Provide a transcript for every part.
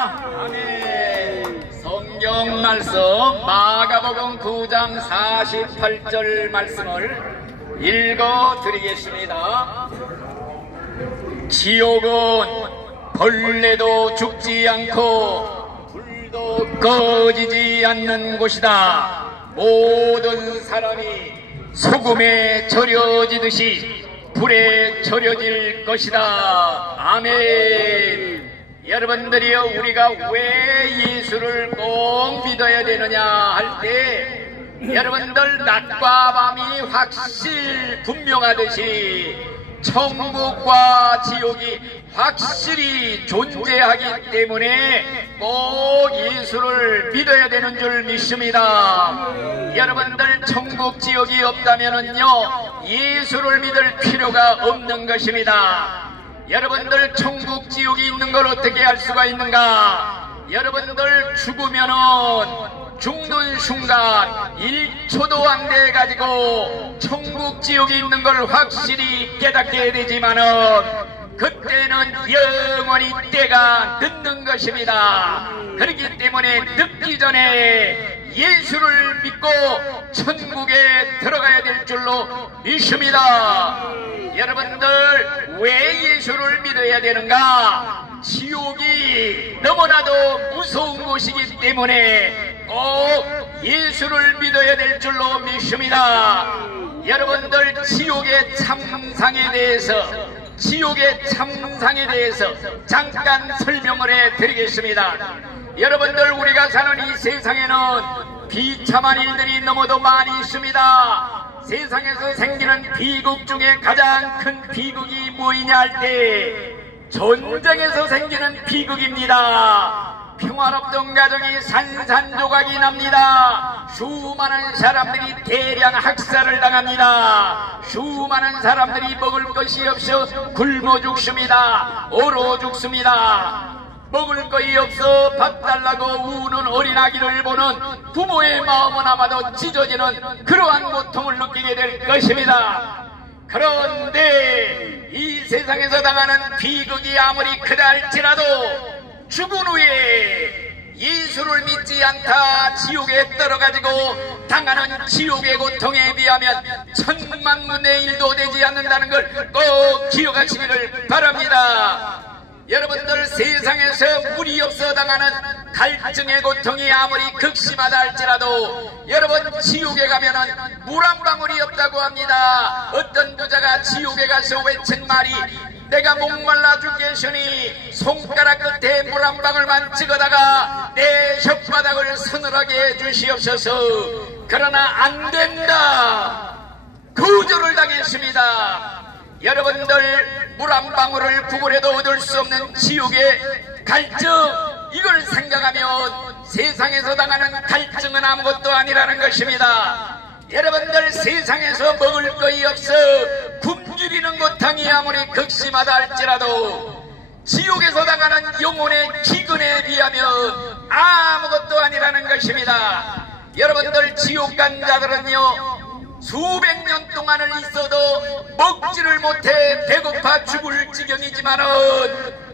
아멘. 성경 말씀 마가복음 9장 48절 말씀을 읽어드리겠습니다. 지옥은 벌레도 죽지 않고 불도 꺼지지 않는 곳이다. 모든 사람이 소금에 절여지듯이 불에 절여질 것이다. 아멘. 여러분들이요, 우리가 왜 예수를 꼭 믿어야 되느냐 할 때, 여러분들 낮과 밤이 확실 분명하듯이 천국과 지옥이 확실히 존재하기 때문에 꼭 예수를 믿어야 되는 줄 믿습니다. 여러분들 천국 지옥이 없다면은요, 예수를 믿을 필요가 없는 것입니다. 여러분들 천국 지옥이 있는 걸 어떻게 알 수가 있는가? 여러분들 죽으면은 죽는 순간 1초도 안 돼 가지고 천국 지옥이 있는 걸 확실히 깨닫게 되지만은 그때는 영원히 때가 늦는 것입니다. 그렇기 때문에 늦기 전에 예수를 믿고 천국에 들어가야 될 줄로 믿습니다. 여러분들 왜 예수를 믿어야 되는가? 지옥이 너무나도 무서운 곳이기 때문에 꼭 예수를 믿어야 될 줄로 믿습니다. 여러분들 지옥의 참상에 대해서 잠깐 설명을 해드리겠습니다. 여러분들 우리가 사는 이 세상에는 비참한 일들이 너무도 많이 있습니다. 세상에서 생기는 비극 중에 가장 큰 비극이 뭐이냐 할 때 전쟁에서 생기는 비극입니다. 평화롭던 가정이 산산조각이 납니다. 수많은 사람들이 대량 학살을 당합니다. 수많은 사람들이 먹을 것이 없어 굶어 죽습니다. 얼어 죽습니다. 먹을 것이 없어 밥 달라고 우는 어린아기를 보는 부모의 마음은 아마도 찢어지는 그러한 고통을 느끼게 될 것입니다. 그런데 이 세상에서 당하는 비극이 아무리 크다 할지라도 죽은 후에 예수를 믿지 않다 지옥에 떨어가지고 당하는 지옥의 고통에 비하면 천만분의 1도 되지 않는다는 걸 꼭 기억하시기를 바랍니다. 여러분들 세상에서 물이 없어 당하는 갈증의 고통이 아무리 극심하다 할지라도 여러분 지옥에 가면은 물 한 방울이 없다고 합니다. 어떤 부자가 지옥에 가서 외친 말이 내가 목말라 죽겠으니 손가락 끝에 물 한 방울만 찍어다가 내 혓바닥을 서늘하게 해주시옵소서. 그러나 안 된다. 거절을 당했습니다. 여러분들 물 한 방울을 구걸해도 얻을 수 없는 지옥의 갈증, 이걸 생각하면 세상에서 당하는 갈증은 아무것도 아니라는 것입니다. 여러분들 세상에서 먹을 것이 없어 굶주리는 고통이 아무리 극심하다 할지라도 지옥에서 당하는 영혼의 기근에 비하면 아무것도 아니라는 것입니다. 여러분들 지옥 간 자들은요 수백 년 동안을 있어도 먹지를 못해 배고파 죽을 지경이지만은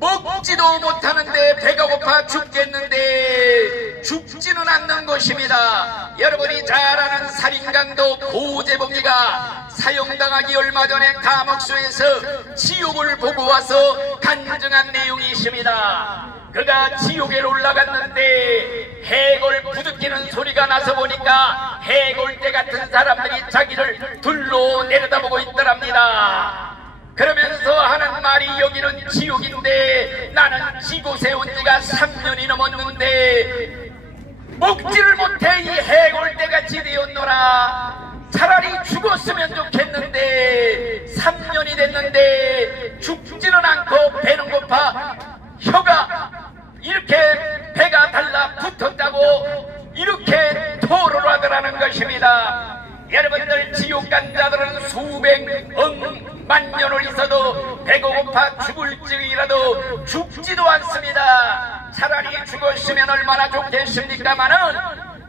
먹지도 못하는데 배가 고파 죽겠는데 죽지는 않는 것입니다. 여러분이 잘 아는 살인강도 고재봉이가 사형당하기 얼마 전에 감옥소에서 지옥을 보고 와서 간증한 내용이 있습니다. 그가 지옥에 올라갔는데 해골 부득이는 소리가 나서 보니까 해골대 같은 사람들이 자기를 둘로 내려다보고 있더랍니다. 그러면서 하는 말이 여기는 지옥인데 나는 이곳에 온 지가 3년이 넘었는데 먹지를 못해 이 해골대같이 되었노라. 차라리 죽었으면 좋겠는데 3년이 됐는데 죽지는 않고 배는 고파 혀가 이렇게 배가 달라붙었다고 이렇게 토를 하더라는 것입니다. 여러분들 지옥 간 자들은 수백 만 년을 있어도 배가 고파 죽을 지경이라도 죽지도 않습니다. 차라리 죽었으면 얼마나 좋겠습니까마는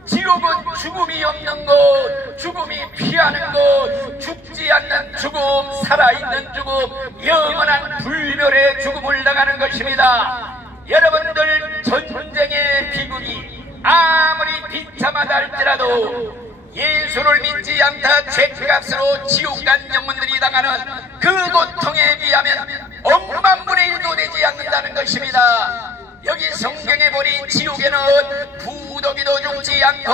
지옥은 죽음이 없는 곳, 죽음이 피하는 곳, 죽지 않는 죽음, 살아있는 죽음, 영원한 불멸의 죽음을 당하는 것입니다. 여러분들 전쟁의 비극이 아무리 비참하다 할지라도 예수를 믿지 않다 죄값으로 지옥 간 영혼들이 당하는 그 고통에 비하면 억만분의 1도 되지 않는다는 것입니다. 여기 성경에 보니 지옥에는 부더기도 죽지 않고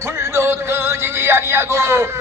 불도 꺼지지 아니하고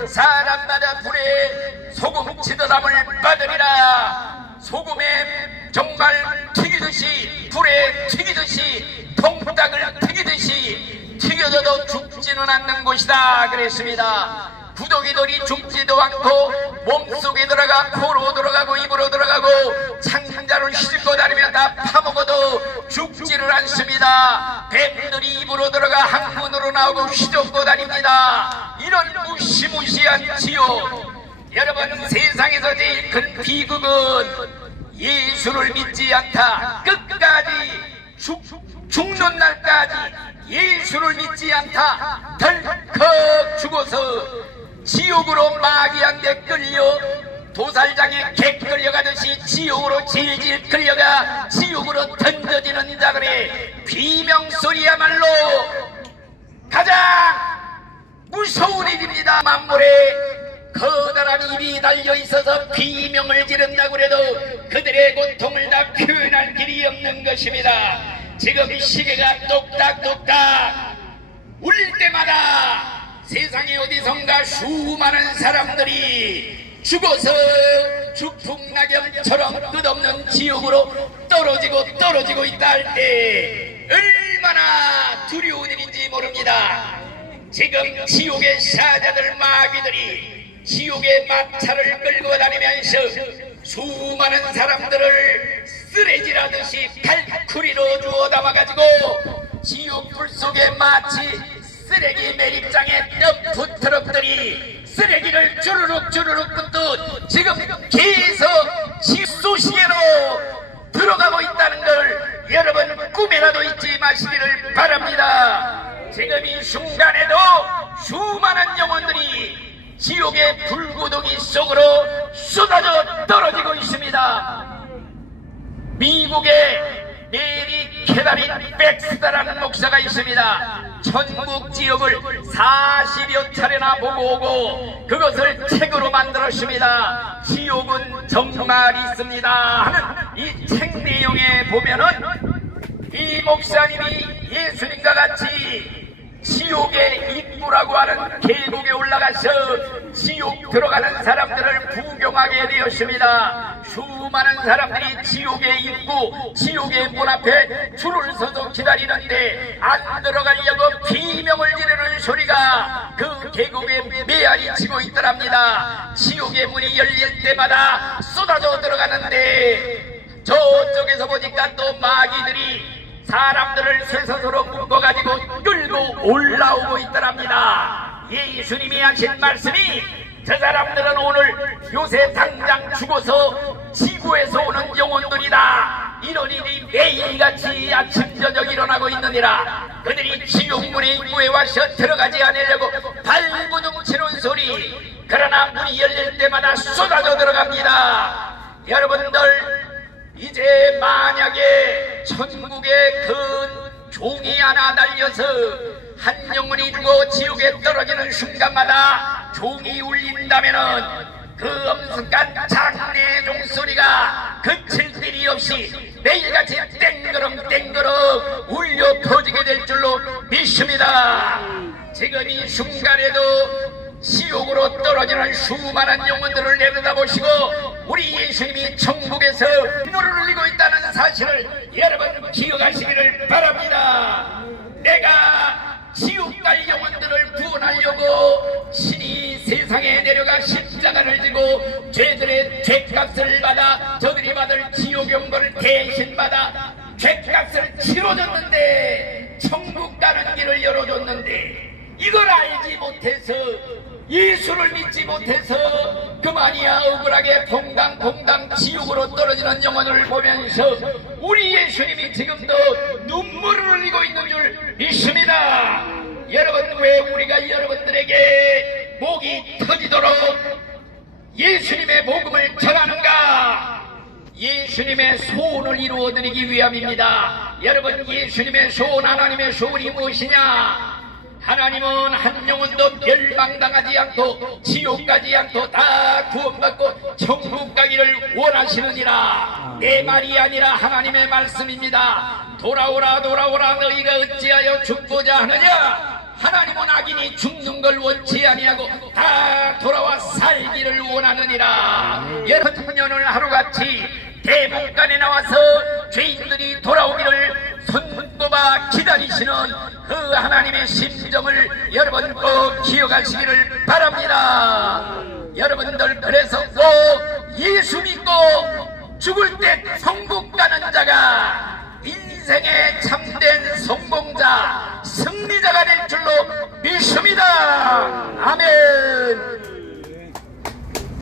사람마다 불에 소금 치더담을 받으리라. 소금에 정말 튀기듯이 불에 튀기듯이 통닭을 튀기듯이 튀겨져도 죽지는 않는 곳이다 그랬습니다. 부더기들이 죽지도 않고 몸속에 들어가 코로 들어가고 입으로 들어가고 창자를 휘집고 다니면 다 파먹어도 죽지를 않습니다. 뱀들이 입으로 들어가 항문으로 나오고 휘젓고 다닙니다. 이런 무시무시한 지옥. 여러분, 세상에서 제일 큰 비극은 예수를 믿지 않다 끝까지 죽는 날까지 예수를 믿지 않다 덜컥 죽어서 지옥으로 마귀한테 끌려 도살장에 개 끌려가듯이 지옥으로 질질 끌려가 지옥으로 던져지는 자들의 비명소리야말로 가장 무서운 일입니다. 만물에 커다란 입이 달려있어서 비명을 지른다고 해도 그들의 고통을 다 표현할 길이 없는 것입니다. 지금 시계가 똑딱똑딱 울릴 때마다 세상에 어디선가 수많은 사람들이 죽어서 죽풍낙엽처럼 끝없는 지옥으로 떨어지고 있다 할 때 얼마나 두려운 일인지 모릅니다. 지금 지옥의 사자들 마귀들이 지옥의 마차를 끌고 다니면서 수많은 사람들을 쓰레기라듯이 칼쿠리로 주워 담아가지고 지옥 불 속에 마치 쓰레기 매립장에 덤프 트럭들이 쓰레기를 주르륵 긋듯 지금 계속 지소시계로 들어가고 있다는 걸 여러분 꿈에라도 잊지 마시기를 바랍니다. 지금 이 순간에도 수많은 영혼들이 지옥의 불구덩이 속으로 쏟아져 떨어지고 있습니다. 미국의 메리 캐다린 백스다라는 목사가 있습니다. 천국 지옥을 40여 차례나 보고 오고 그것을 책으로 만들었습니다. 지옥은 정말 있습니다 하는 이 책 내용에 보면은 이 목사님이 예수님과 같이 지옥의 입구라고 하는 계곡에 올라가서 지옥 들어가는 사람들을 구경하게 되었습니다. 수많은 사람들이 지옥의 입구, 지옥의 문 앞에 줄을 서서 기다리는데 안 들어가려고 비명을 지르는 소리가 그 계곡에 메아리 치고 있더랍니다. 지옥의 문이 열릴 때마다 쏟아져 들어가는데 저쪽에서 보니까 또 마귀들이 사람들을 쇠사슬로 묶어가지고 끌고 올라오고 있더랍니다. 예수님이 하신 말씀이 저 사람들은 오늘 요새 당장 죽어서 지구에서 오는 영혼들이다. 이런 일이 매일같이 아침 저녁 일어나고 있느니라. 그들이 지옥문의 입구에 와서 들어가지 않으려고 발버둥 치는 소리. 그러나 문이 열릴 때마다 쏟아져 들어갑니다. 여러분들, 이제 만약에 천국에 큰 종이 하나 달려서 한 영혼이 죽어 지옥에 떨어지는 순간마다 종이 울린다면은 그 엄숙한 장례 종소리가 그칠 필요 없이 매일같이 땡그렁 울려 퍼지게 될 줄로 믿습니다. 지금 이 순간에도 지옥으로 떨어지는 수많은 영혼들을 내려다보시고 우리 예수님이 천국에서 눈물을 흘리고 있다는 사실을 여러분 기억하시기를 바랍니다. 내가 지옥 갈 영혼들을 구원하려고 신이 세상에 내려가 십자가를 지고 죄들의 죄값을 받아 저들이 받을 지옥 용벌을 대신 받아 죄값을 치러줬는데 천국 가는 길을 열어줬는데 이걸 알지 못해서 예수를 믿지 못해서 그만이야 억울하게 퐁당퐁당 지옥으로 떨어지는 영혼을 보면서 우리 예수님이 지금도 눈물을 흘리고 있는 줄 믿습니다. 여러분, 왜 우리가 여러분들에게 목이 터지도록 예수님의 복음을 전하는가? 예수님의 소원을 이루어드리기 위함입니다. 여러분, 예수님의 소원, 하나님의 소원이 무엇이냐? 하나님은 한 영혼도 멸망당하지 않고 지옥 가지 않고 다 구원받고 천국 가기를 원하시느니라. 내 말이 아니라 하나님의 말씀입니다. 돌아오라 돌아오라 너희가 어찌하여 죽고자 하느냐? 하나님은 악인이 죽는 걸 원치 아니하고 다 돌아와 살기를 원하느니라. 여러분, 오늘 하루같이 대목간에 나와서 죄인들이 돌아오기를 손꼽아 기다리시는 그 하나님의 심정을 여러분 꼭 기억하시기를 바랍니다. 여러분들, 그래서 꼭 예수 믿고 죽을 때 천국 가는 자가 인생의 참된 성공자, 승리자가 될 줄로 믿습니다. 아멘.